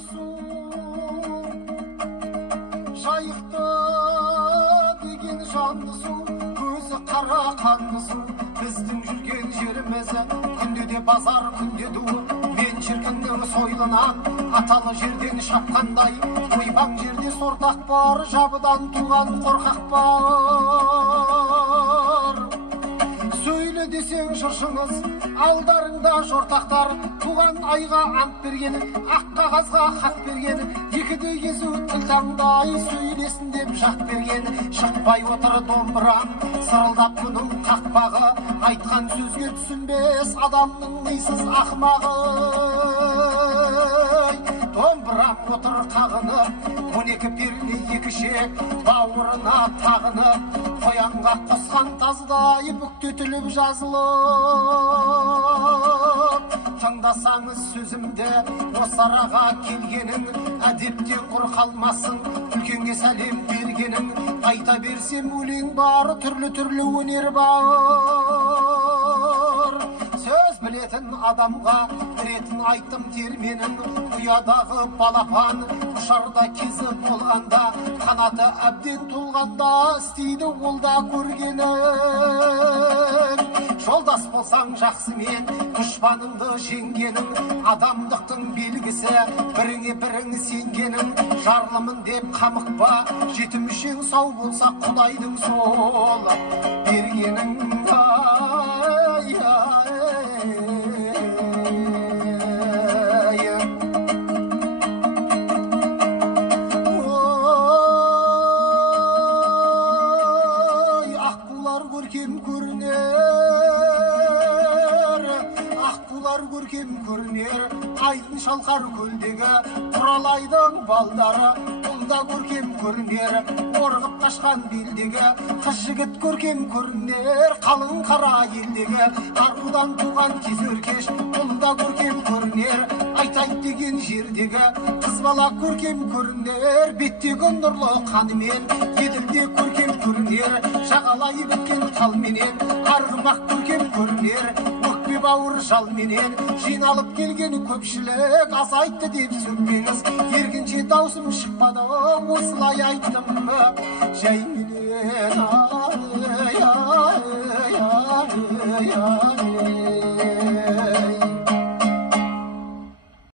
жанды су жайықты деген жанды су көзі қара қанды су біздің жүрген жеріміз күнде де базар күнде ду мен шіркіннің сойлынан аталы жерден шапқандай ойбаң жерде сортақ бар жабыдан туған қорқақ бар сөйле десең жыршыңыз алдарыңда жортақтар туған айға ант берген ақ қағазға хат берген екіде езу тіл таңдай сөйлесін деп жақ берген шықпай отыр домбырам сырылдап мұның қақпағы айтқан сөзге түсінбес адамның мисыз ақымағы домбырам отыр қағынып 12 перне екі шек бауырына тағынып қоянға қосқан таздай бүктетіліп жазылып тыңдасаңыз сөзімді осы араға келгенің әдептен құр қалмасын үлкенге сәлем бергенің айта берсем өлең бар түрлі өнер бар сөз білетін адамға беретін айтым терменің ұядағы балапан ұшарда кезі болғанда қанаты әбден толғанда істейді ол да көргенің жолдас болсаң жақсымен дұшпаныңды жеңгенің адамдықтың белгісі біріңе бірің сенгенің жарлымын деп қамықпа жетім мүшең сау болса құдайдың сол бергенің көркем көрінер айдын шалқар көлдегі құралайдың балдары бұлда көркем көрінер орғып қашқан белдегі қыз жігіт көркем көрінер қалың қара елдегі арудан туған кез өркеш бұлда көркем көрінер айтайық деген жердегі қыз бала көркем көрінер беттегі нұрлы қанымен еділде көркем көрінер жағалай біткен талменен арғымақ көркем көрінер бауыр жалменен жиналып келген көпшілік азайтты деп сөкпеңіз ергенше даусым шықпады осылай айттым жайменен